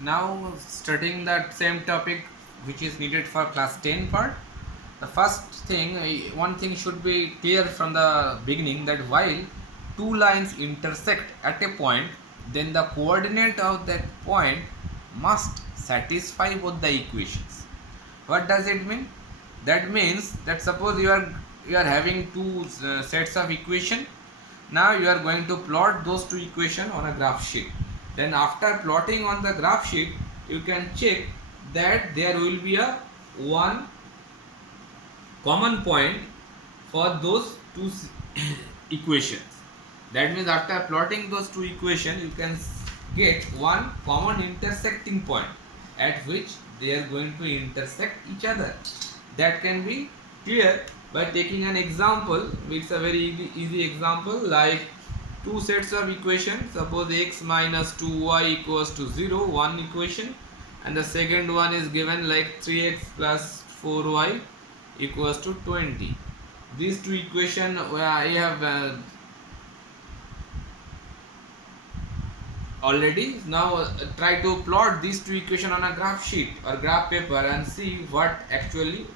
Now studying that same topic which is needed for class 10 part. The first thing, one thing should be clear from the beginning, that while two lines intersect at a point, then the coordinate of that point must satisfy both the equations. What does it mean? That means that suppose you are having two sets of equation. Now you are going to plot those two equation on a graph sheet. Then after plotting on the graph sheet, you can check that there will be a one common point for those two equations. That means after plotting those two equations, you can get one common intersecting point at which they are going to intersect each other. That can be clear by taking an example. It's a very easy example, like two sets of equations. Suppose x minus 2y equals to 0, one equation, and the second one is given like 3x plus 4y equals to 20. These two equations I have already. Now try to plot these two equations on a graph sheet or graph paper and see what actually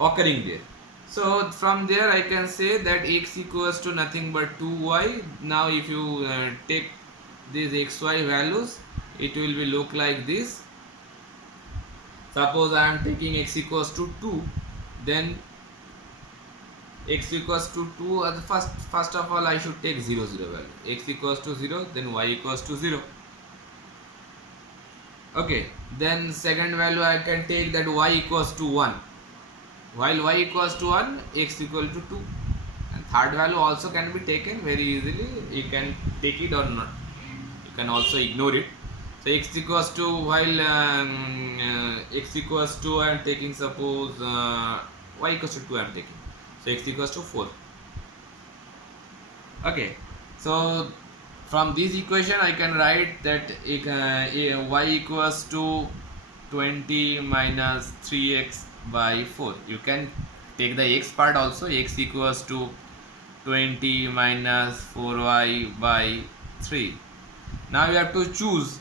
occurring there. So from there I can say that x equals to nothing but 2y. Now if you take these xy values, it will be look like this. Suppose I am taking x equals to 2, then x equals to 2, first of all I should take 0 0 value. X equals to 0, then y equals to 0. Okay, then second value I can take that y equals to 1. While y equals to 1, x equal to 2. And third value also can be taken very easily. You can take it or not. You can also ignore it. So x equals to, while x equals to, I am taking, suppose y equals to 2 I am taking. So x equals to 4. Okay, so from this equation I can write that y equals to 20 minus 3x by 4. You can take the x part also. X equals to 20 minus 4y by 3. Now you have to choose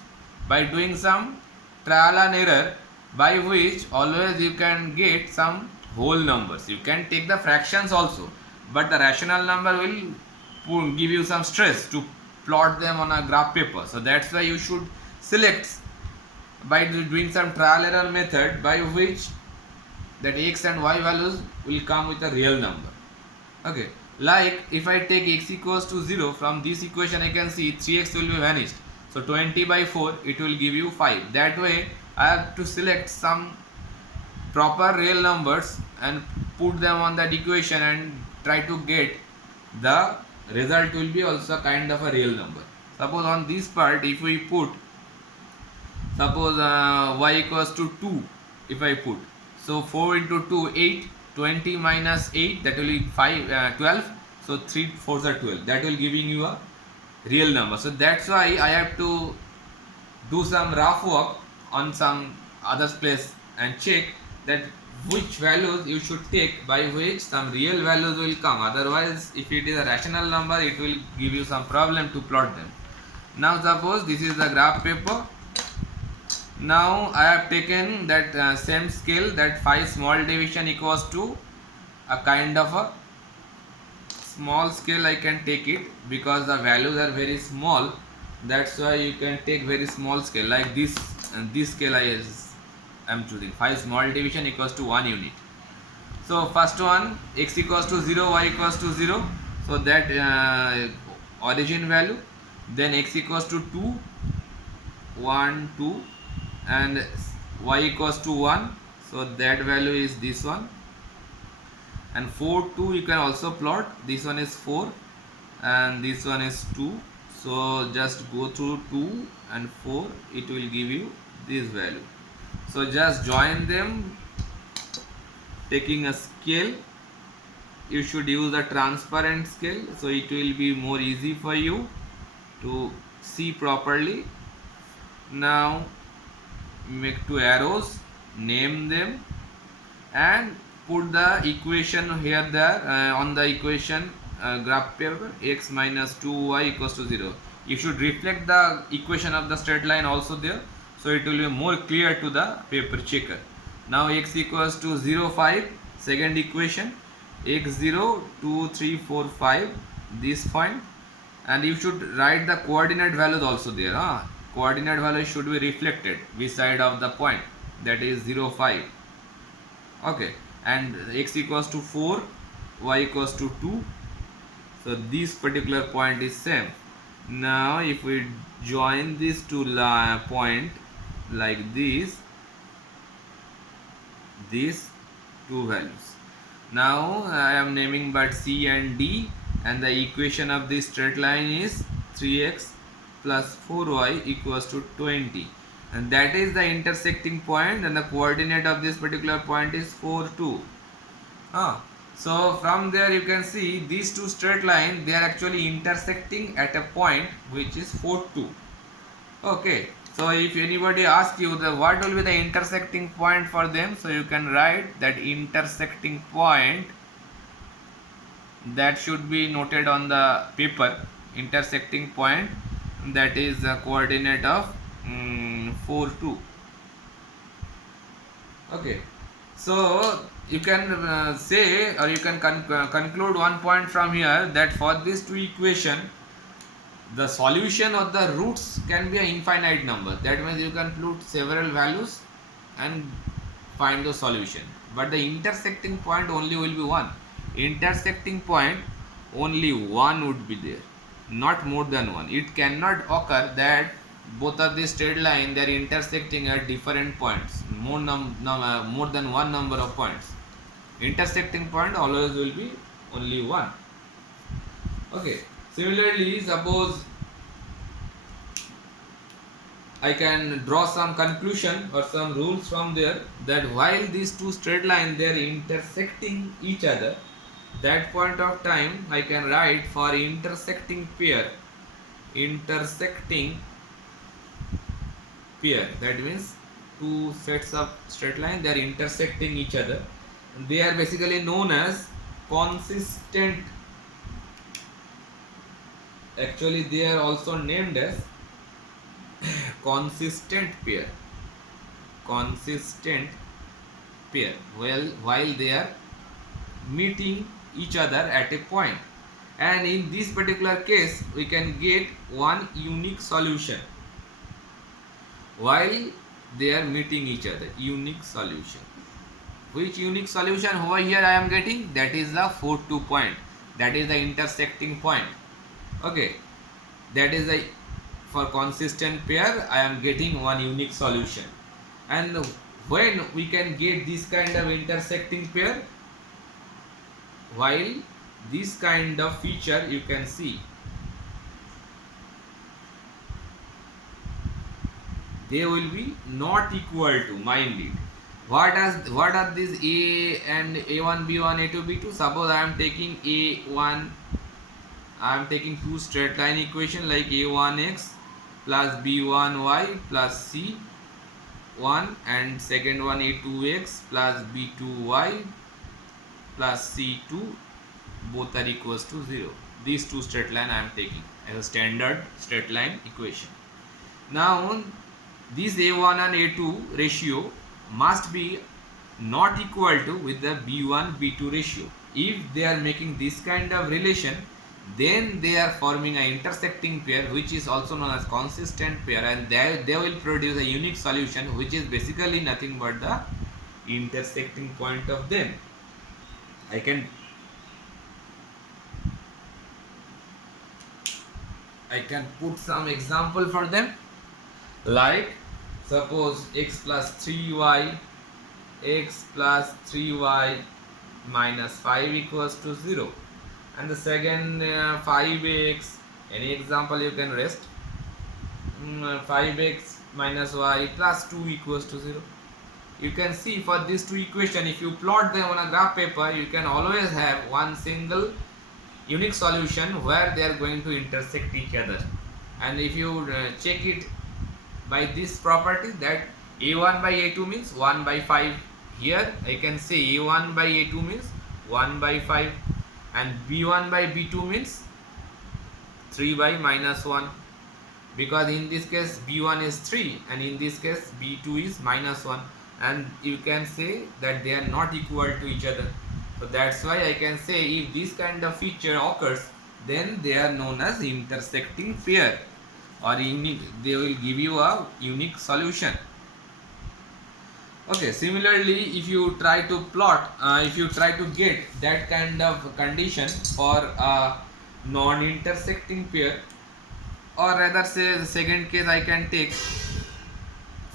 by doing some trial and error, by which always you can get some whole numbers. You can take the fractions also, but the rational number will give you some stress to plot them on a graph paper. So that's why you should select by doing some trial error method, by which that x and y values will come with a real number. Okay, like if I take x equals to 0, from this equation I can see 3x will be vanished. So 20 by 4, it will give you 5. That way I have to select some proper real numbers and put them on that equation and try to get the result will be also kind of a real number. Suppose on this part, if we put, suppose y equals to 2, if I put, so 4 into 2, 8, 20 minus 8, that will be 12. So 3 4s are 12. That will giving you a real number. So that's why I have to do some rough work on some other place and check that which values you should take, by which some real values will come. Otherwise, if it is a rational number, it will give you some problem to plot them. Now suppose this is the graph paper. Now I have taken that same scale, that 5 small division equals to a kind of a small scale. I can take it because the values are very small. That's why you can take very small scale like this, and this scale I am choosing. 5 small division equals to 1 unit. So first one, x equals to 0, y equals to 0. So that origin value. Then x equals to 2, 1, 2, and y equals to 1. So that value is this one. And 4, 2 you can also plot. This one is 4 and this one is 2. So just go through 2 and 4, it will give you this value. So just join them taking a scale. You should use a transparent scale, so it will be more easy for you to see properly. Now make 2 arrows, name them, and put the equation here there on the equation graph paper. X minus 2y equals to 0. You should reflect the equation of the straight line also there. so it will be more clear to the paper checker. Now x equals to 0, 5, second equation, x 0, 2, 3, 4, 5, this point, and you should write the coordinate values also there. Coordinate value should be reflected beside of the point, that is 0, 5. Okay, and x equals to 4, y equals to 2, so this particular point is same. Now if we join these two point like these two values, now I am naming but C and D, and the equation of this straight line is 3x plus 4y equals to 20, and that is the intersecting point, and the coordinate of this particular point is 4, 2. So from there you can see these two straight lines, they are actually intersecting at a point which is 4, 2. Okay, so if anybody asks you what will be the intersecting point for them, so you can write that intersecting point, that should be noted on the paper. Intersecting point, that is the coordinate of 4, 2. Okay, so you can say, or you can conclude one point from here, that for these two equation, the solution of the roots can be an infinite number. That means you can put several values and find the solution, but the intersecting point only will be one. Intersecting point only one would be there, not more than one. It cannot occur that both of these straight line, they are intersecting at different points, more than one number of points. Intersecting point always will be only one. Okay, similarly, suppose I can draw some conclusion or some rules from there, that while these two straight lines, they are intersecting each other, that point of time I can write for intersecting pair, that means two sets of straight line, they are intersecting each other. They are basically known as consistent. Actually they are also named as consistent pair. Well, while they are meeting each other at a point, and in this particular case we can get one unique solution while they are meeting each other. Unique solution. Which unique solution over here I am getting? That is the 4, 2 point. That is the intersecting point. Okay, that is the, for consistent pair I am getting one unique solution. And when we can get this kind of intersecting pair, while this kind of feature you can see, they will be not equal to, mind it. What are these A and A1, B1, A2, B2? Suppose I am taking A1, I am taking two straight line equation like A1x plus B1y plus C1, and second one A2x plus B2y plus C2, both are equals to 0. These two straight line I am taking as a standard straight line equation. Now this A1 and A2 ratio must be not equal to with the B1 B2 ratio. If they are making this kind of relation, then they are forming an intersecting pair, which is also known as consistent pair, and they will produce a unique solution, which is basically nothing but the intersecting point of them. I can put some example for them, like suppose x plus 3y minus 5 equals to 0, and the second 5x, any example you can rest, 5x minus y plus 2 equals to 0. You can see for these two equations, if you plot them on a graph paper, you can always have one single unique solution where they are going to intersect each other. And if you check it by this property, that A1 by A2 means 1 by 5. Here I can say A1 by A2 means 1 by 5, and B1 by B2 means 3 by minus 1. because in this case b1 is 3 and in this case b2 is -1, and you can say that they are not equal to each other. So that's why I can say if this kind of feature occurs, then they are known as intersecting pair, or unique. They will give you a unique solution. Okay, similarly, if you try to plot, if you try to get that kind of condition for a non-intersecting pair, or rather say the second case I can take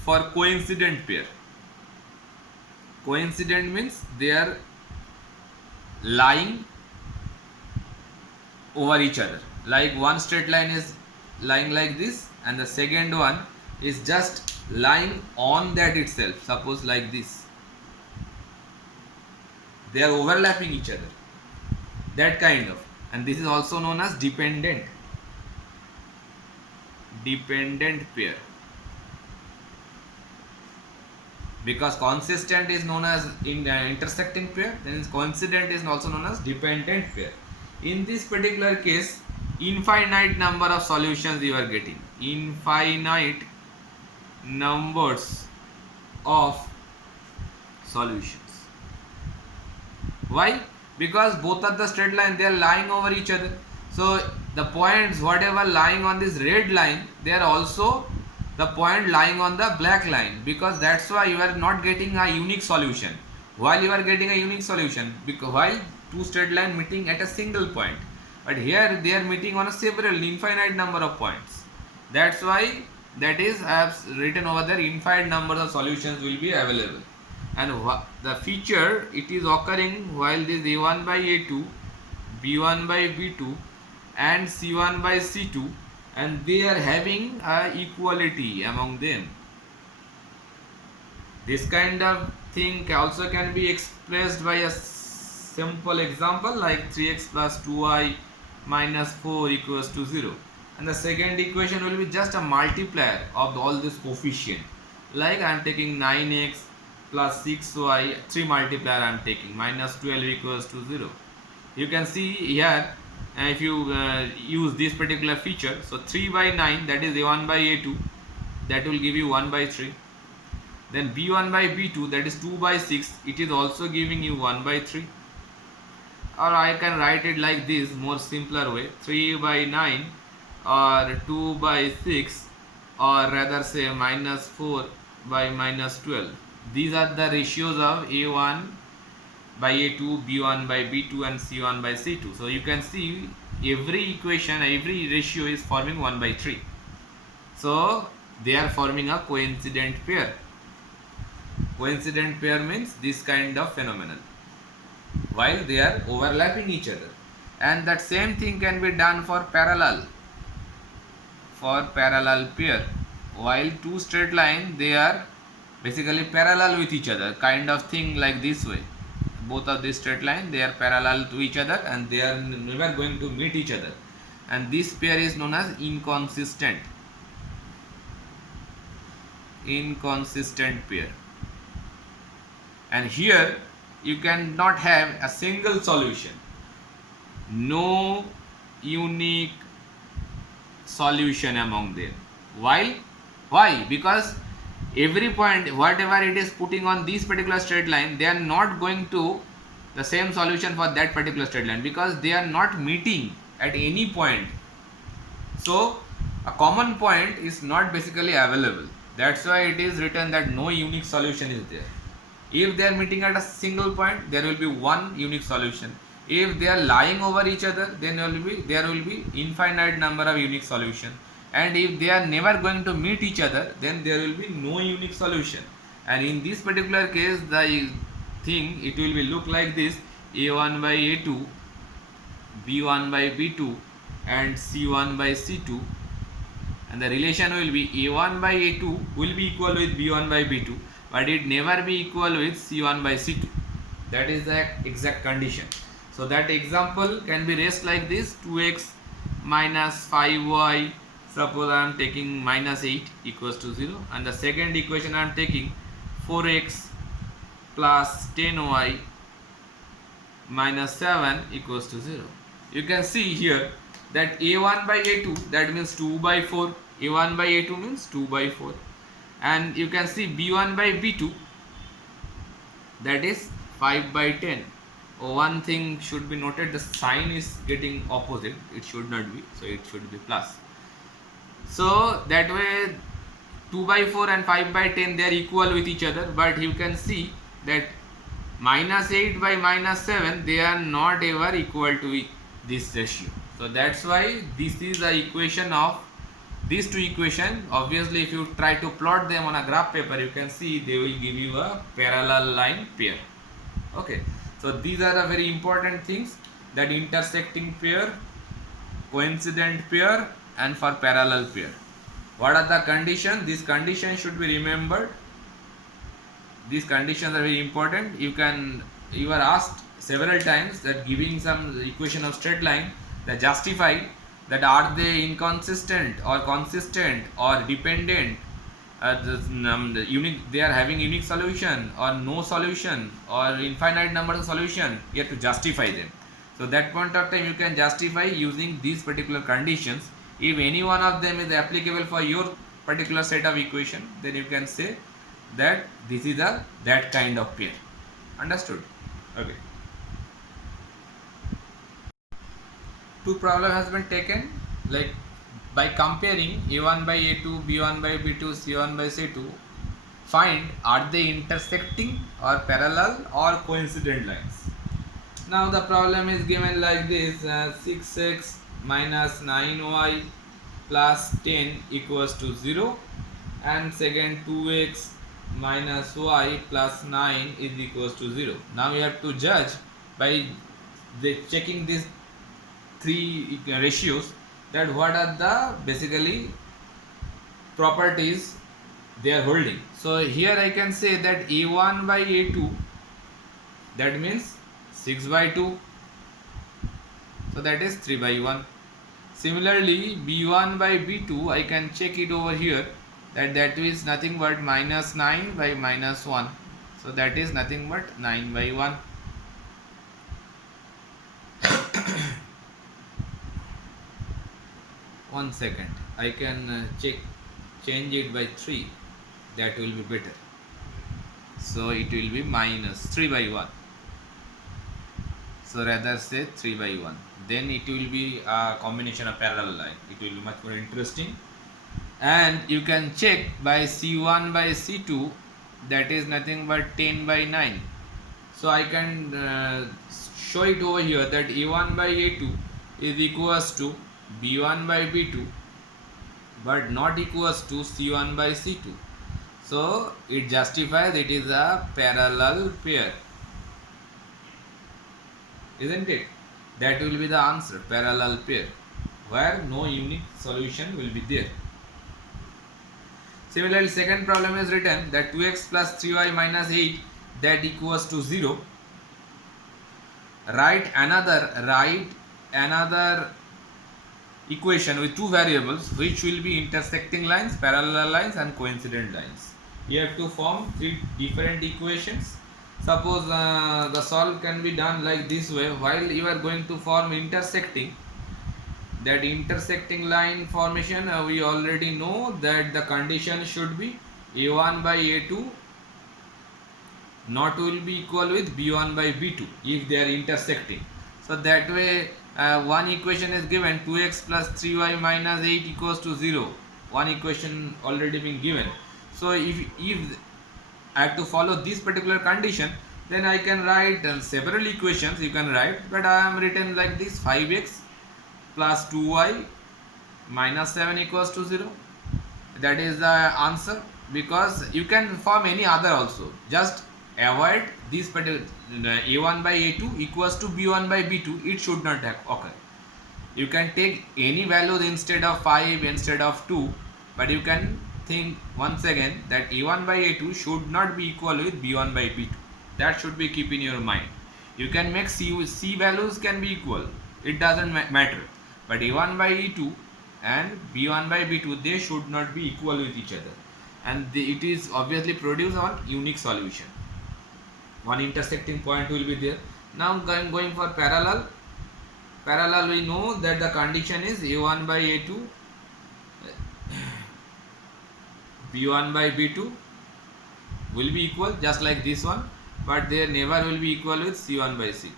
for coincident pair. Coincident means they are lying over each other, like one straight line is lying like this and the second one is just lying on that itself, suppose like this. They are overlapping each other, that kind of, and this is also known as dependent pair, because consistent is known as intersecting pair, then coincident is also known as dependent pair. In this particular case, infinite number of solutions you are getting, infinite numbers of solutions. Why? Because both of the straight line, they are lying over each other. So the points whatever lying on this red line, they are also the point lying on the black line, because that's why you are not getting a unique solution. While you are getting a unique solution, because while two straight line meeting at a single point, but here they are meeting on a several infinite number of points. That's why that is I have written over there, infinite numbers of solutions will be available. And the feature it is occurring while this a1 by a2, b1 by b2 and c1 by c2, and they are having a equality among them. This kind of thing also can be expressed by a simple example like 3x plus 2y minus 4 equals to 0, and the second equation will be just a multiplier of all this coefficient, like I am taking 9x plus 6y, 3 multiplier I am taking, minus 12 equals to 0. You can see here, if you use this particular feature, so 3 by 9, that is a1 by a2, that will give you 1 by 3. Then b1 by b2, that is 2 by 6, it is also giving you 1 by 3. Or I can write it like this, more simpler way, 3 by 9 or 2 by 6, or rather say minus 4 by minus 12. These are the ratios of a1 by a2, b1 by b2 and c1 by c2. So you can see every equation, every ratio is forming 1 by 3. So they are forming a coincident pair. Coincident pair means this kind of phenomenon, while they are overlapping each other. And that same thing can be done for parallel pair. While two straight line, they are basically parallel with each other, kind of thing like this way. Both of these straight line, they are parallel to each other and they are never going to meet each other, and this pair is known as inconsistent pair. And here you cannot have a single solution, no unique solution among them. Why? Because every point whatever it is putting on this particular straight line, they are not going to the same solution for that particular straight line, because they are not meeting at any point. So a common point is not basically available. That's why it is written that no unique solution is there. If they are meeting at a single point, there will be one unique solution. If they are lying over each other, then there will be infinite number of unique solutions. And if they are never going to meet each other, then there will be no unique solution. And in this particular case, the thing, it will be look like this: a1 by a2, b1 by b2 and c1 by c2, and the relation will be a1 by a2 will be equal with b1 by b2, but it never be equal with c1 by c2. That is the exact condition. So that example can be raised like this: 2x minus 5y, suppose I am taking minus 8 equals to 0, and the second equation I am taking 4x plus 10y minus 7 equals to 0. You can see here that a1 by a2, that means 2 by 4, A1 by A2 means 2 by 4. And you can see B1 by B2, that is 5 by 10. One thing should be noted, the sign is getting opposite, it should not be, so it should be plus. So that way 2 by 4 and 5 by 10, they are equal with each other, but you can see that minus 8 by minus 7, they are not ever equal to this ratio. So that's why this is the equation of these two equations. Obviously if you try to plot them on a graph paper, you can see they will give you a parallel line pair. Okay, so these are the very important things, that intersecting pair, coincident pair, and for parallel pair. What are the conditions? These conditions should be remembered. These conditions are very important. You are asked several times that giving some equation of straight line, that justify that are they inconsistent or consistent or dependent, the unique, they are having unique solution or no solution or infinite number of solution. You have to justify them. So that point of time you can justify using these particular conditions. If any one of them is applicable for your particular set of equation, then you can say that this is that kind of pair. Understood? Okay. Two problem has been taken, like by comparing A1 by A2, B1 by B2, C1 by C2, find are they intersecting or parallel or coincident lines. Now the problem is given like this, 6x minus 9y plus 10 equals to 0, and second 2x minus y plus 9 is equals to 0. Now we have to judge by checking these three ratios, that what are the basically properties they are holding. So here I can say that A1 by A2, that means 6 by 2, so that is 3 by 1. Similarly B1 by B2, I can check it over here, that is nothing but minus 9 by minus 1, so that is nothing but 9 by 1. One second, I can change it by 3, that will be better. So it will be minus 3 by 1. So rather say 3 by 1. Then it will be a combination of parallel line. It will be much more interesting. And you can check by C1 by C2, that is nothing but 10 by 9. So I can show it over here that A1 by A2 is equals to B1 by B2, but not equals to C1 by C2. So it justifies it is a parallel pair, isn't it? That will be the answer, parallel pair, where no unique solution will be there. Similarly, second problem is written that 2x plus 3y minus 8, that equals to 0. Write another equation with two variables which will be intersecting lines, parallel lines, and coincident lines. You have to form three different equations. Suppose the solve can be done like this way. While you are going to form intersecting, that intersecting line formation, we already know that the condition should be A1 by A2 not will be equal with B1 by B2 if they are intersecting. So that way one equation is given, 2x plus 3y minus 8 equals to 0. One equation already been given. So if I have to follow this particular condition, then I can write several equations you can write, but I am written like this, 5x plus 2y minus 7 equals to 0. That is the answer, because you can form any other also. Just avoid this particular A1 by A2 equals to B1 by B2. It should not occur. You can take any values instead of 5, instead of 2, but you can think once again that A1 by A2 should not be equal with B1 by B2. That should be keep in your mind. You can make C values can be equal. It doesn't matter. But A1 by A2 and B1 by B2, they should not be equal with each other. And it is obviously produce one unique solution. One intersecting point will be there. Now going for parallel. Parallel, we know that the condition is A1 by A2 b1 by b2 will be equal just like this one, but they never will be equal with c1 by c2.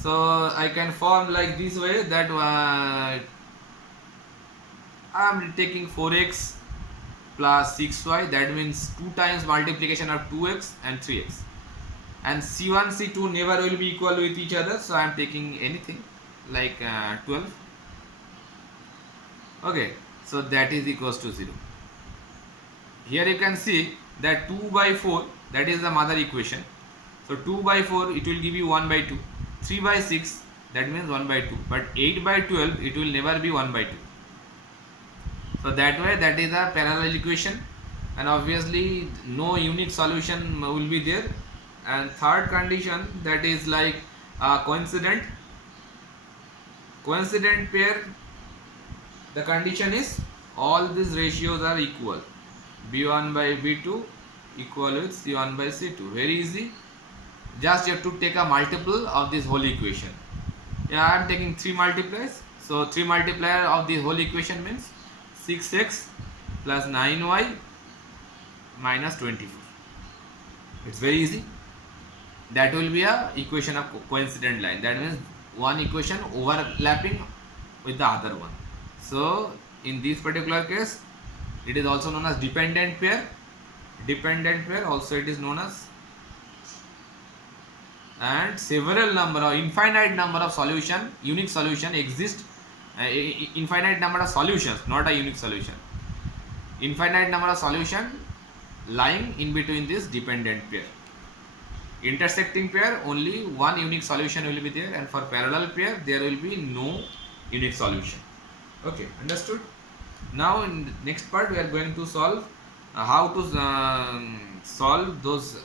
So I can form like this way that I am taking 4x plus 6y, that means 2 times multiplication of 2x and 3x, and c1 c2 never will be equal with each other, so I am taking anything like 12. Okay, so that is equals to 0. Here you can see that 2 by 4, that is the mother equation. So 2 by 4 it will give you 1 by 2. 3 by 6, that means 1 by 2. But 8 by 12 it will never be 1 by 2. So that way, that is a parallel equation, and obviously no unique solution will be there. And third condition, that is like coincident pair. The condition is all these ratios are equal. b1 by b2 equal with c1 by c2. Very easy. Just you have to take a multiple of this whole equation. Yeah, I am taking 3 multipliers. So 3 multiplier of the whole equation means 6x plus 9y minus 24. It's very easy. That will be a equation of coincident line. That means one equation overlapping with the other one. So in this particular case, it is also known as dependent pair. Dependent pair also it is known as. And several number or infinite number of solution, unique solution exist. Infinite number of solutions, not a unique solution. Infinite number of solution lying in between this dependent pair. Intersecting pair, only one unique solution will be there, and for parallel pair there will be no unique solution. Okay, understood? Now in the next part we are going to solve how to solve those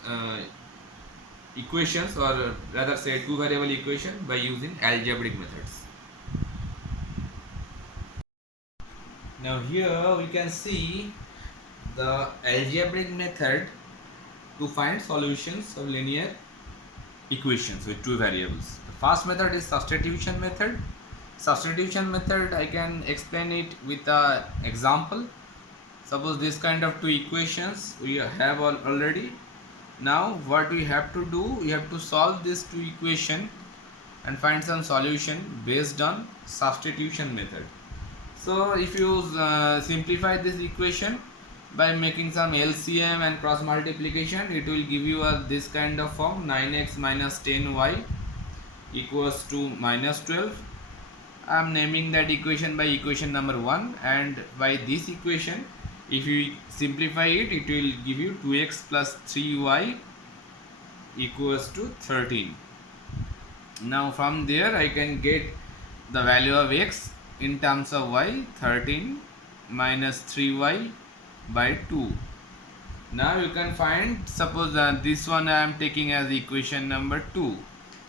equations, or rather say two variable equation, by using algebraic methods. Now here we can see the algebraic method to find solutions of linear equations with two variables. The first method is substitution method. Substitution method, I can explain it with an example. Suppose this kind of two equations we have already. Now what we have to do, we have to solve these two equations and find some solution based on substitution method. So if you simplify this equation by making some LCM and cross multiplication, it will give you this kind of form: 9x minus 10y equals to minus 12. I am naming that equation by equation number 1, and by this equation, if you simplify it, it will give you 2x plus 3y equals to 13. Now from there I can get the value of x in terms of y, 13 minus 3y by 2. Now you can find, suppose this one I am taking as equation number 2.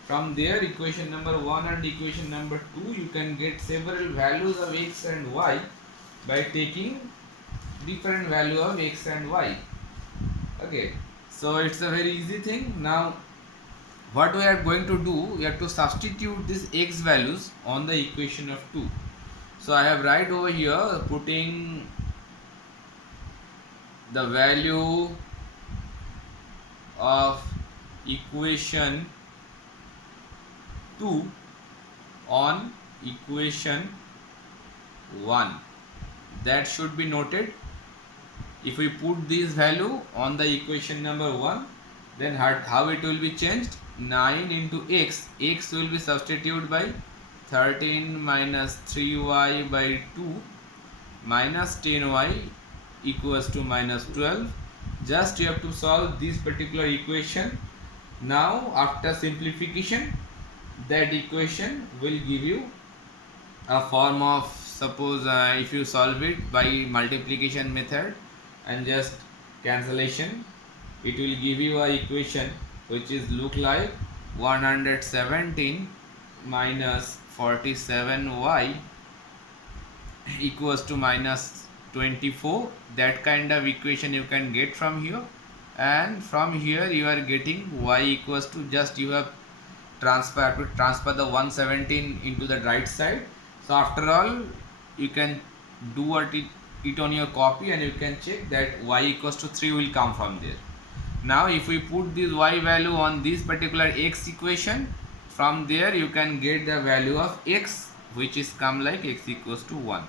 From there, equation number 1 and equation number 2, you can get several values of x and y by taking different value of x and y. Okay, so it's a very easy thing. Now what we are going to do, we have to substitute these x values on the equation of 2. So I have right over here putting the value of equation 2 on equation 1. That should be noted. If we put this value on the equation number 1, then how it will be changed? 9 into x. X will be substituted by 13 minus 3y by 2 minus 10y equals to minus 12. Just you have to solve this particular equation. Now after simplification, that equation will give you a form of, suppose if you solve it by multiplication method and just cancellation, it will give you a equation which is look like 117 minus 47y equals to minus 24. That kind of equation you can get from here, and from here you are getting y equals to, just you have transfer the 117 into the right side. So after all, you can do what it it on your copy and you can check that y equals to 3 will come from there. Now if we put this y value on this particular x equation, from there you can get the value of x, which is come like x equals to 1.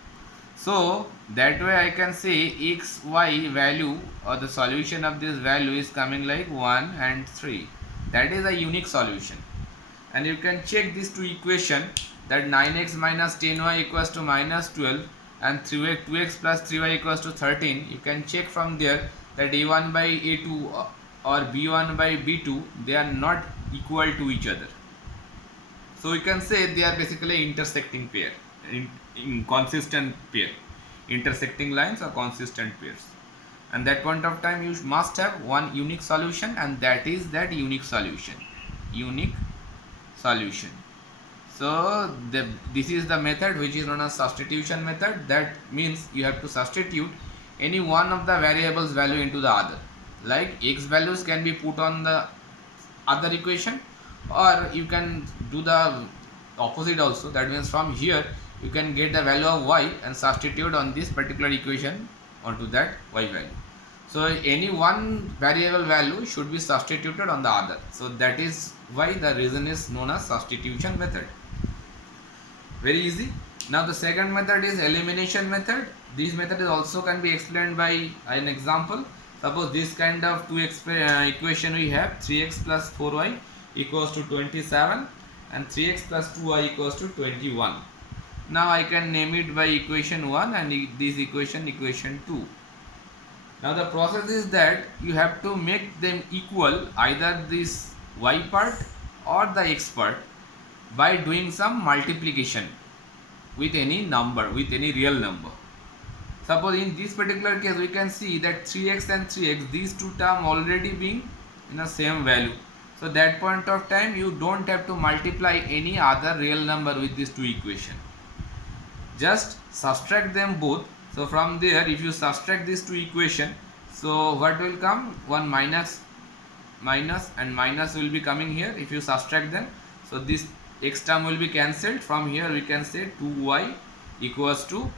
So that way I can say x y value or the solution of this value is coming like 1 and 3. That is a unique solution. And you can check these two equation, that 9x minus 10y equals to minus 12 and 2x plus 3y equals to 13. You can check from there that a1 by a2 or b1 by b2, they are not equal to each other. So you can say they are basically intersecting pair, in consistent pair, intersecting lines or consistent pairs. And that point of time you must have one unique solution, and that is that unique solution. So this is the method which is known as substitution method. That means you have to substitute any one of the variables value into the other. Like x values can be put on the other equation, or you can do the opposite also. That means from here you can get the value of y and substitute on this particular equation onto that y value. So any one variable value should be substituted on the other. So that is why the reason is known as substitution method. Very easy. Now the second method is elimination method. This method is also can be explained by an example. Suppose this kind of equation we have, 3x plus 4y equals to 27 and 3x plus 2y equals to 21. Now I can name it by equation 1 and this equation 2. Now the process is that you have to make them equal, either this y part or the x part, by doing some multiplication with any number, with any real number. Suppose in this particular case we can see that 3x and 3x, these two terms already being in the same value. So that point of time you don't have to multiply any other real number with these two equations. Just subtract them both. So from there, if you subtract these two equations, so what will come? One minus and minus will be coming here if you subtract them. So this x term will be cancelled. From here we can say 2y equals to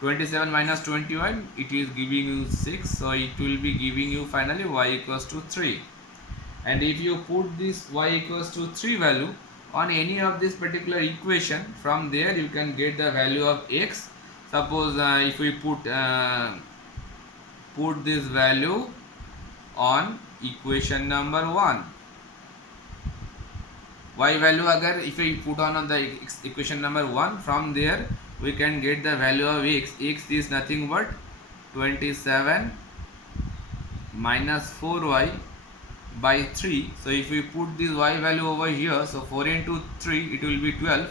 27 minus 21, it is giving you 6. So it will be giving you finally y equals to 3. And if you put this y equals to 3 value on any of this particular equation, from there you can get the value of x. Suppose if we put this value on equation number 1, y value agar if we put on the equation number 1, from there we can get the value of x. X is nothing but 27 minus 4y by 3. So if we put this y value over here, so 4 into 3 it will be 12.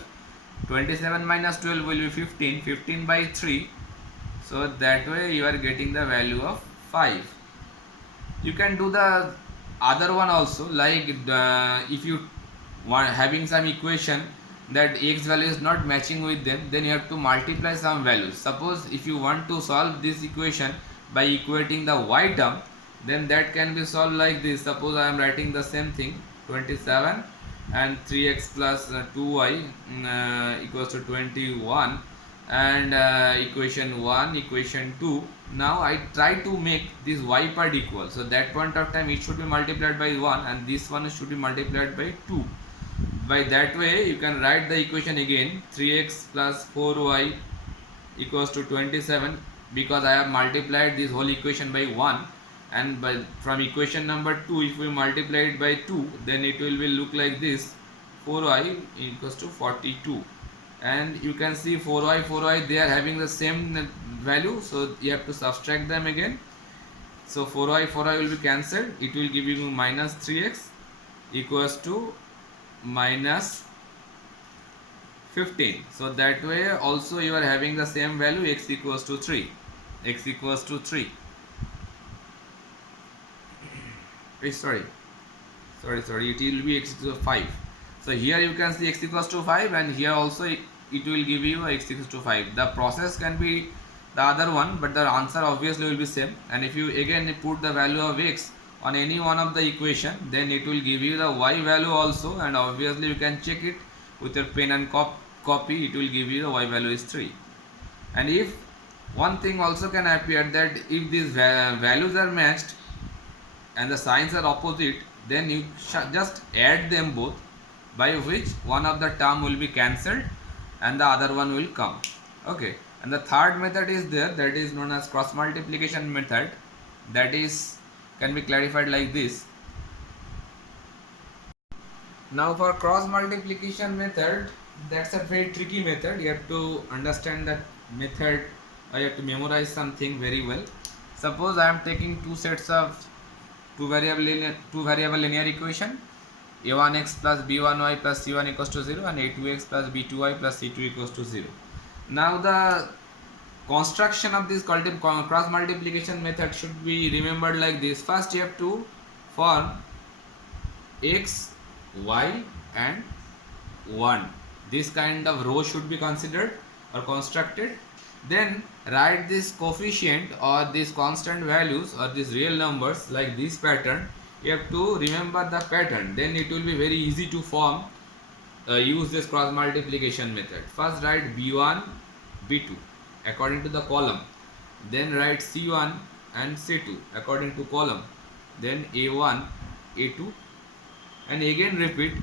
27 minus 12 will be 15. 15 by 3. So that way you are getting the value of 5. You can do the other one also, like if you want having some equation that x value is not matching with them, then you have to multiply some values. Suppose if you want to solve this equation by equating the y term, then that can be solved like this. Suppose I am writing the same thing, 27 and 3x plus 2y equals to 21, and equation 1, equation 2. Now I try to make this y part equal. So that point of time it should be multiplied by 1 and this one should be multiplied by 2. By that way you can write the equation again, 3x plus 4y equals to 27, because I have multiplied this whole equation by 1. And from equation number 2, if we multiply it by 2, then it will look like this, 4y equals to 42. And you can see 4y they are having the same value, so you have to subtract them again. So 4y will be cancelled. It will give you minus 3x equals to minus 15. So that way also you are having the same value, x equals to 3. X equals to 3. Sorry, it will be x equals to 5. So here you can see x equals to 5, and here also it will give you x equals to 5. The process can be the other one, but the answer obviously will be same. And if you again put the value of x on any one of the equation, then it will give you the y value also, and obviously you can check it with your pen and copy. It will give you the y value is 3. And if One thing also can appear, that if these values are matched and the signs are opposite, then you just add them both, by which one of the term will be cancelled and the other one will come. Okay, and the third method is there, that is known as cross multiplication method. That is can be clarified like this. Now for cross multiplication method, that's a very tricky method. You have to understand that method, or you have to memorize something very well. Suppose I am taking two sets of two variable linear equation, a1x plus b1y plus c1 equals to 0 and a2x plus b2y plus c2 equals to 0. Now the construction of this cross multiplication method should be remembered like this. First you have to form x, y and 1. This kind of row should be considered or constructed. Then write this coefficient or these constant values or these real numbers like this pattern. You have to remember the pattern, then it will be very easy to form use this cross multiplication method. First write b1 b2 according to the column, then write c1 and c2 according to column, then a1 a2 and again repeat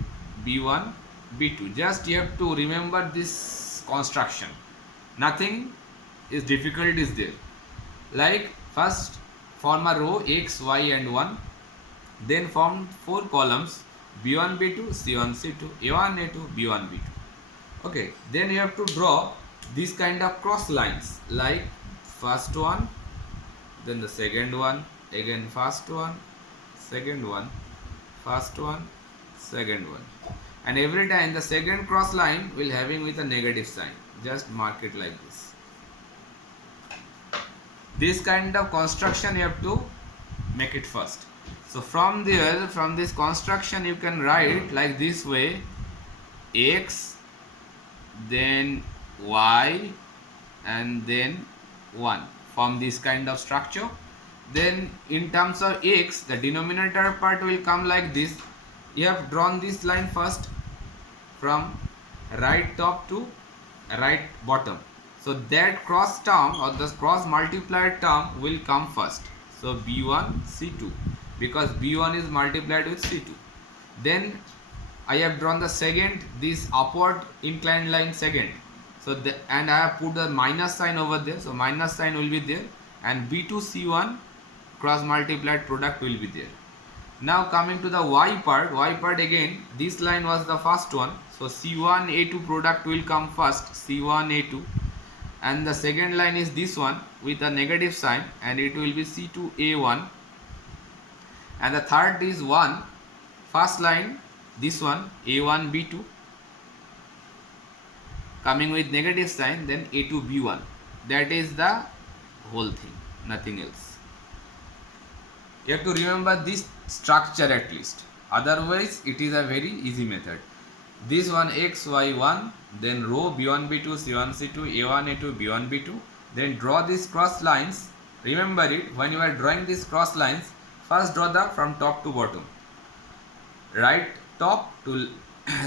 b1 b2. Just you have to remember this construction, nothing is difficult is there. Like first form a row x, y and 1, then form 4 columns b1 b2 c1 c2 a1 a2 b1 b2. Okay, then you have to draw this kind of cross lines, like first one, then the second one, again first one, second one, first one, second one, and every time the second cross line will having with a negative sign. Just mark it like this. This kind of construction you have to make it first. So from there, from this construction you can write like this way: x, then y and then 1, from this kind of structure. Then in terms of x, the denominator part will come like this. You have drawn this line first from right top to right bottom, so that cross term or the cross multiplied term will come first. So b1 c2, because b1 is multiplied with c2. Then I have drawn the second, this upward inclined line second, so and I have put the minus sign over there, so minus sign will be there, and b2 c1 cross multiplied product will be there. Now coming to the y part, again this line was the first one, so c1 a2 product will come first, c1 a2, and the second line is this one with a negative sign and it will be c2 a1, and the third is 1, first line this one a1 b2 coming with negative sign, then a2 b1. That is the whole thing, nothing else. You have to remember this structure at least, otherwise it is a very easy method. This one x, y, 1, then row b1 b2 c1 c2 a1 a2 b1 b2, then draw these cross lines. Remember it, when you are drawing these cross lines, first draw the from top to bottom, right top to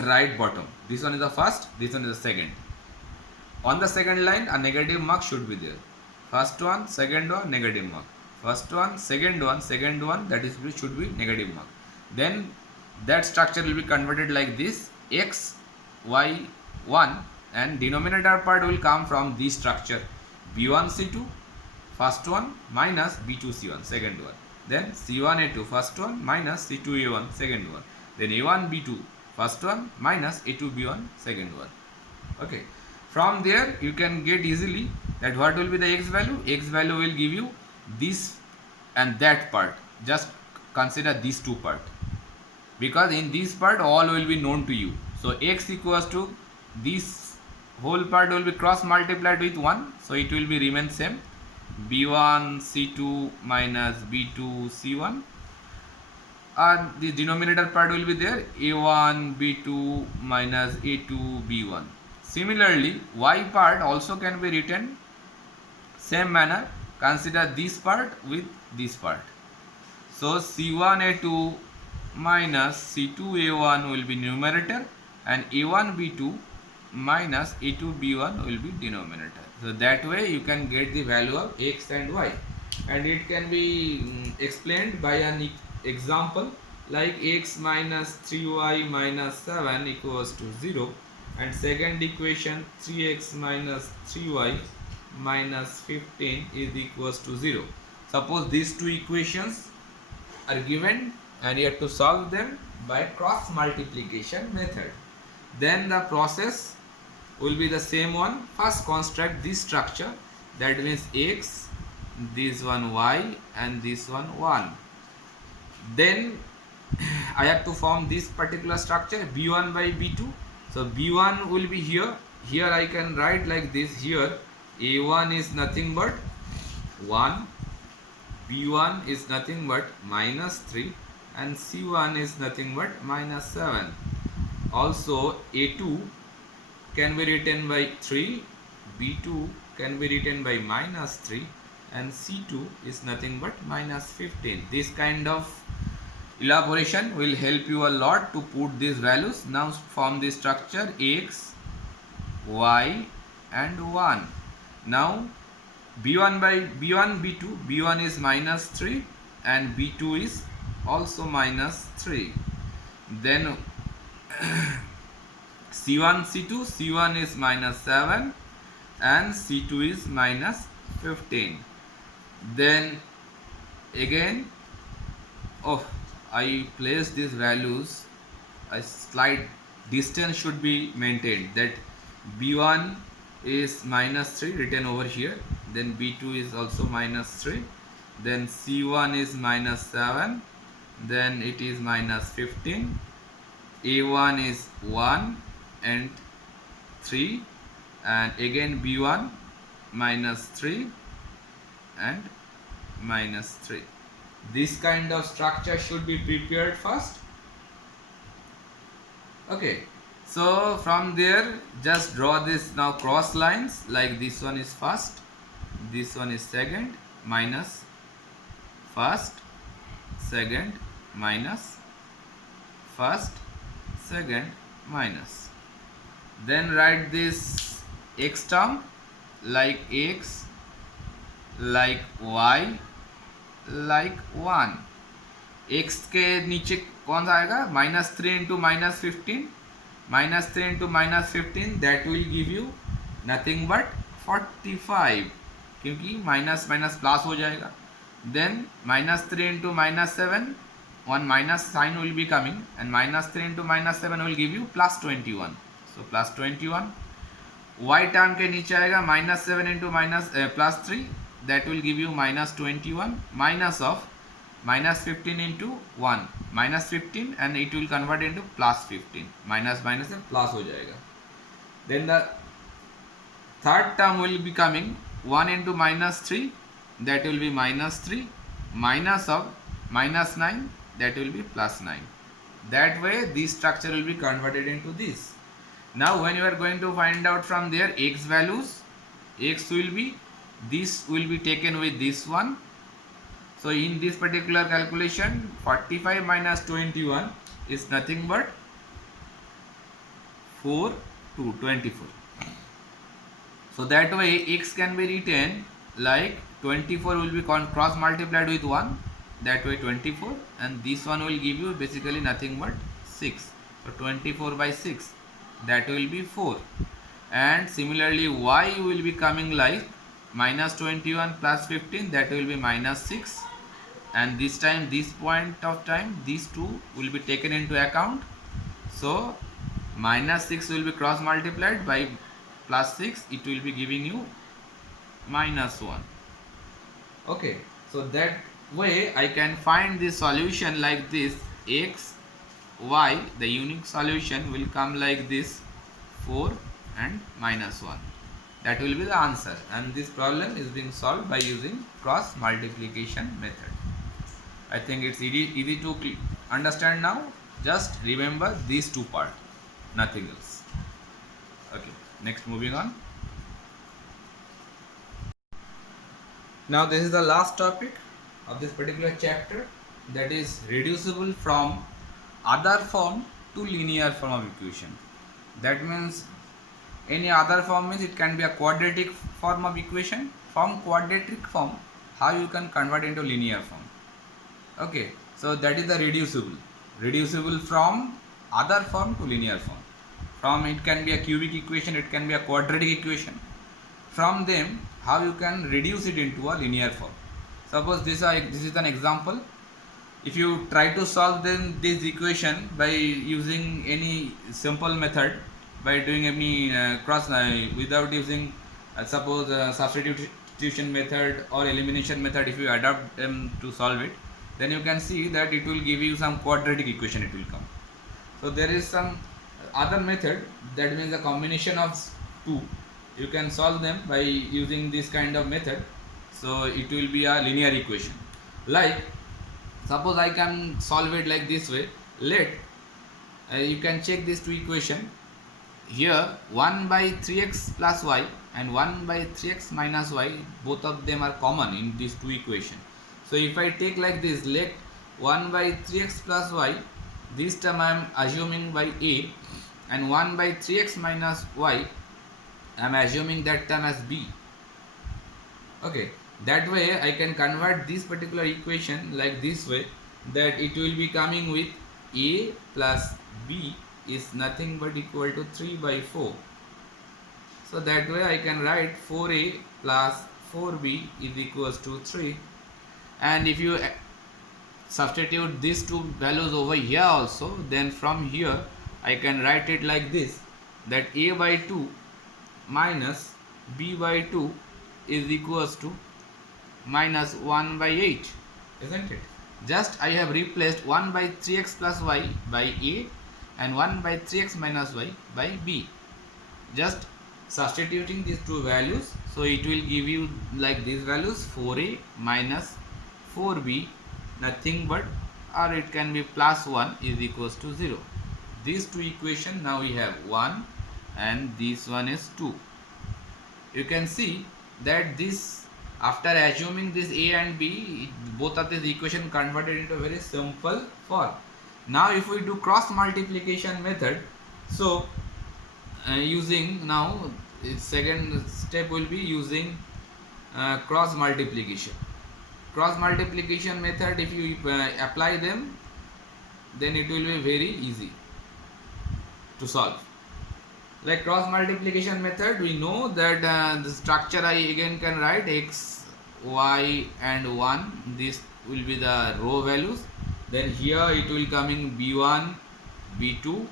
right bottom. This one is the first, this one is the second. On the second line a negative mark should be there. First one, second one, negative mark. First one, second one, that is should be negative mark. Then that structure will be converted like this: x, y, 1, and denominator part will come from this structure: b1 c2 first one minus b2 c1 second one, then c1 a2 first one minus c2 a1 second one, then a1 b2 first one minus a2 b1 second one. Okay, from there you can get easily that what will be the x value. X value will give you this and that part. Just consider these two part, because in this part all will be known to you. So x equals to this whole part will be cross multiplied with 1, so it will be remain same: b1 c2 minus b2 c1, and the denominator part will be there: a1 b2 minus a2 b1. Similarly, y part also can be written same manner. Consider this part with this part. So c1 a2 minus c2 a1 will be numerator, and a1 b2 minus a2 b1 will be denominator. So that way you can get the value of x and y, and it can be explained by an example like x minus 3y minus 7 equals to 0, and second equation 3x minus 3y minus 15 is equals to 0. Suppose these two equations are given and you have to solve them by cross multiplication method. Then the process will be the same one. First construct this structure, that means x, this one y, and this one 1. Then I have to form this particular structure b1 by b2. So b1 will be here. Here I can write like this. Here a1 is nothing but 1, b1 is nothing but minus 3, and c1 is nothing but minus 7. Also a2 can be written by 3, b2 can be written by minus 3, and c2 is nothing but minus 15. This kind of elaboration will help you a lot to put these values. Now form the structure x, y, and 1. Now b1 by b1 b2, b1 is minus 3 and b2 is also minus 3. Then c1 c2, c1 is minus 7 and c2 is minus 15. Then again, I place these values, a slight distance should be maintained, that b1 is minus 3 written over here, then b2 is also minus 3, then c1 is minus 7, then it is minus 15, a1 is 1 and 3, and again b1 minus 3 and minus 3. This kind of structure should be prepared first. Okay, so from there just draw this now cross lines, like this one is first, this one is second, minus first, second, minus first, second, minus. Then write this x term like x, like y, like 1. x के नीचे कौन सा आएगा, minus 3 into minus 15, minus 3 into minus 15, that will give you nothing but 45, क्योंकि minus minus plus हो जाएगा. Then minus 3 into minus 7, one minus sign will be coming, and minus 3 into minus 7 will give you plus 21. So plus 21. y term के नीचे आएगा minus 7 into minus plus 3, that will give you minus 21, minus of minus 15 into 1, minus 15, and it will convert into plus 15. Minus minus से plus हो जाएगा. Then the third term will be coming 1 into minus 3, that will be minus 3, minus of minus 9, that will be plus 9. That way this structure will be converted into this. Now when you are going to find out from there x values, x will be, this will be taken with this one. So in this particular calculation 45 minus 21 is nothing but 4 to 24. So that way x can be written like 24 will be cross multiplied with 1, that way 24, and this one will give you basically nothing but 6. So 24 by 6, that will be 4. And similarly y will be coming like minus 21 plus 15, that will be minus 6, and this time, this point of time, these two will be taken into account. So minus 6 will be cross multiplied by plus 6, it will be giving you minus 1. Okay, so that way I can find the solution like this. X, y, the unique solution will come like this, 4 and minus 1. That will be the answer, and this problem is being solved by using cross multiplication method. I think it's easy to understand now. Just remember these two parts, nothing else. Okay, next, moving on. Now this is the last topic of this particular chapter, that is reducible from other form to linear form of equation. That means Any other form means it can be a quadratic form of equation. From quadratic form, how you can convert into linear form? Okay, so that is the reducible from other form to linear form. From it can be a cubic equation, it can be a quadratic equation. From them, how you can reduce it into a linear form? Suppose this is an example. If you try to solve this equation by using any simple method, by doing any cross without using suppose substitution method or elimination method, if you adopt them to solve it, then you can see that it will give you some quadratic equation, it will come. So there is some other method, that means a combination of two, you can solve them by using this kind of method. So it will be a linear equation. Like suppose I can solve it like this way. Let you can check these two equation. Here 1 by 3x plus y and 1 by 3x minus y, both of them are common in these two equation. So if I take like this, let 1 by 3x plus y, this term I am assuming by a, and 1 by 3x minus y I am assuming that term as b. Okay, that way I can convert this particular equation like this way, that it will be coming with a plus b is nothing but equal to 3 by 4. So that way I can write 4a plus 4b is equals to 3. And if you substitute these two values over here also, then from here I can write it like this, that a by 2 minus b by 2 is equals to minus 1 by 8, isn't it? Just I have replaced 1 by 3x plus y by a and 1 by 3x minus y by b. Just substituting these two values, so it will give you like these values, 4a minus 4b, nothing but, or it can be plus 1 is equals to 0. These two equation, now we have 1 and this one is 2. You can see that this, after assuming this a and b, both of these equation converted into a very simple form. Now if we do cross multiplication method, so using now second step will be using cross multiplication. Cross multiplication method, if you apply them, then it will be very easy to solve. Like cross multiplication method, we know that the structure I again can write x, y and 1, this will be the row values. Then here it will coming b1, b2,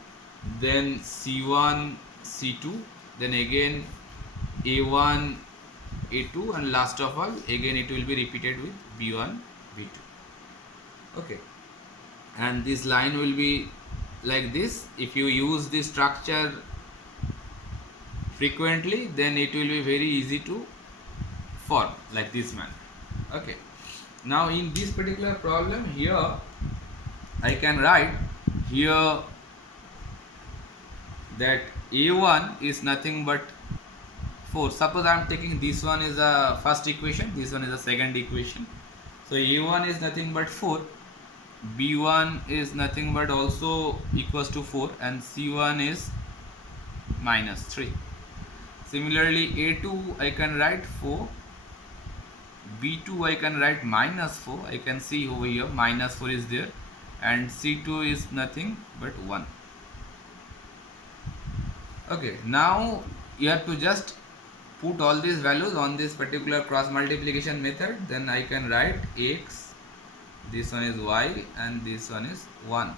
then c1, c2, then again a1, a2, and last of all again it will be repeated with b1, b2. Okay, and this line will be like this. If you use this structure frequently, then it will be very easy to form like this manner. Okay, now in this particular problem here I can write here that a1 is nothing but 4. Suppose I am taking this one is a first equation, this one is a second equation. So a1 is nothing but 4, b1 is nothing but also equals to 4, and c1 is minus 3. Similarly a2 I can write 4, b2 I can write minus 4, I can see over here minus 4 is there, and c2 is nothing but 1. Okay, now you have to just put all these values on this particular cross multiplication method. Then I can write x, this one is y, and this one is 1.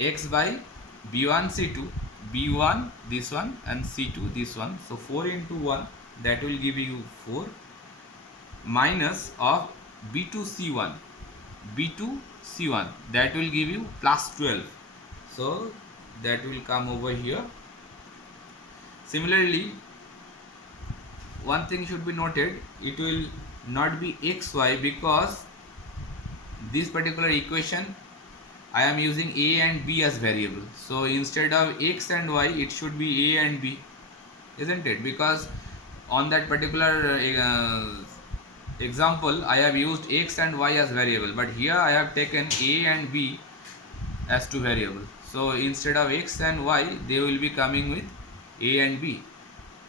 X by b1 c2, b1 this one, and c2 this one. So 4 into 1, that will give you 4, minus of b2 c1, b2 c1, that will give you plus 12. So that will come over here. Similarly, one thing should be noted, it will not be xy, because this particular equation I am using a and b as variable. So instead of x and y, it should be a and b, isn't it? Because on that particular example I have used x and y as variable, but here I have taken a and b as two variable. So instead of x and y, they will be coming with a and b.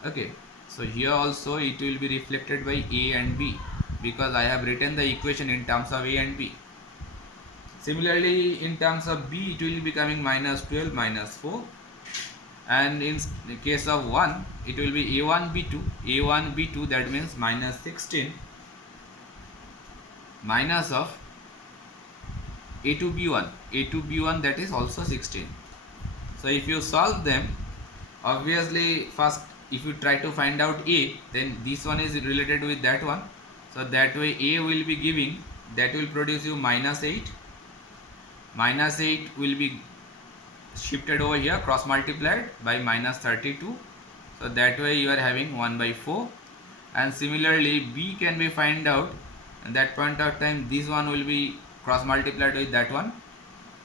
Okay, so here also it will be reflected by a and b, because I have written the equation in terms of a and b. Similarly, in terms of b, it will be becoming minus 12 minus 4, and in the case of 1, it will be a1 b2, a1 b2, that means minus 16 minus of a2 b1, a2 b1, that is also 16. So if you solve them, obviously first if you try to find out a, then this one is related with that one, so that way a will be giving, that will produce you minus 8, minus 8 will be shifted over here, cross multiplied by minus 32, so that way you are having 1 by 4. And similarly b can be find out, at that point of time this one will be cross multiplied with that one,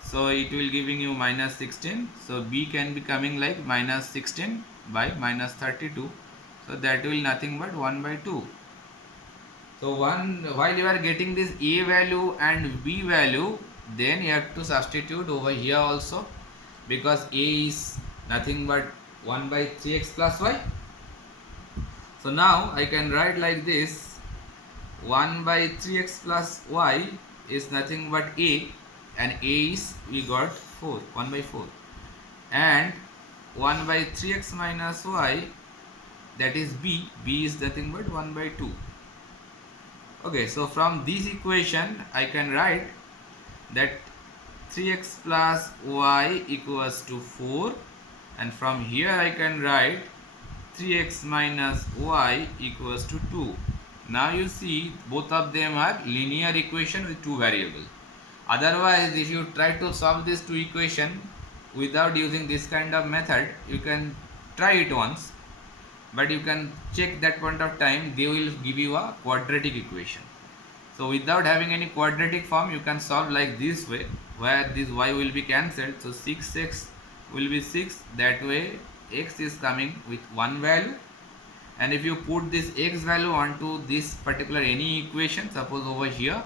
so it will giving you minus 16, so b can be coming like minus 16 by minus 32, so that will nothing but 1 by 2. So while you are getting this a value and b value, then you have to substitute over here also, because a is nothing but 1 by 3x plus y. So now I can write like this: 1 by 3x plus y is nothing but a, and a is we got 4, 1 by 4, and 1 by 3x minus y, that is b, b is nothing but 1 by 2. Okay, so from this equation I can write that 3x plus y equals to 4, and from here I can write 3x minus y equals to 2. Now you see both of them are linear equation with two variables. Otherwise, if you try to solve these two equation without using this kind of method, you can try it once, but you can check that point of time they will give you a quadratic equation. So without having any quadratic form, you can solve like this way, where this y will be cancelled, so 6x will be 6, that way x is coming with one value, and if you put this x value onto this particular any equation, suppose over here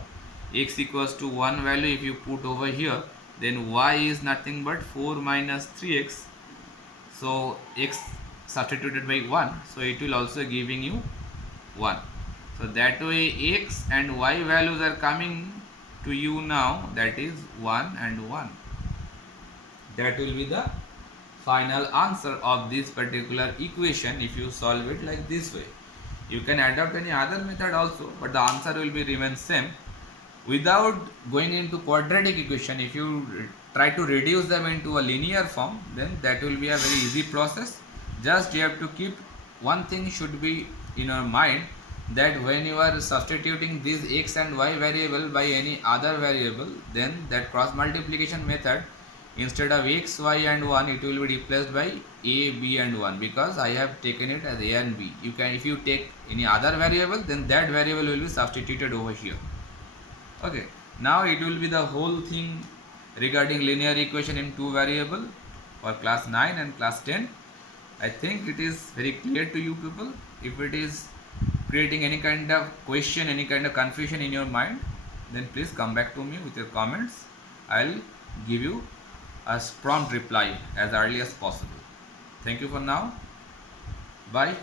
x equals to 1 value, if you put over here, then y is nothing but 4 minus 3x, so x substituted by 1, so it will also giving you 1. So that way x and y values are coming to you now, that is 1 and 1. That will be the final answer of this particular equation if you solve it like this way. You can adopt any other method also, but the answer will be remain same. Without going into quadratic equation, if you try to reduce them into a linear form, then that will be a very easy process. Just you have to keep one thing should be in your mind, that when you are substituting this x and y variable by any other variable, then that cross multiplication method, instead of x, y and 1, it will be replaced by a, b and 1, because I have taken it as a and b. You can, if you take any other variable, then that variable will be substituted over here. Okay, now it will be the whole thing regarding linear equation in two variable for class 9 and class 10. I think it is very clear to you people. If it is creating any kind of question, any kind of confusion in your mind, then please come back to me with your comments. I'll give you a prompt reply as early as possible. Thank you for now. Bye.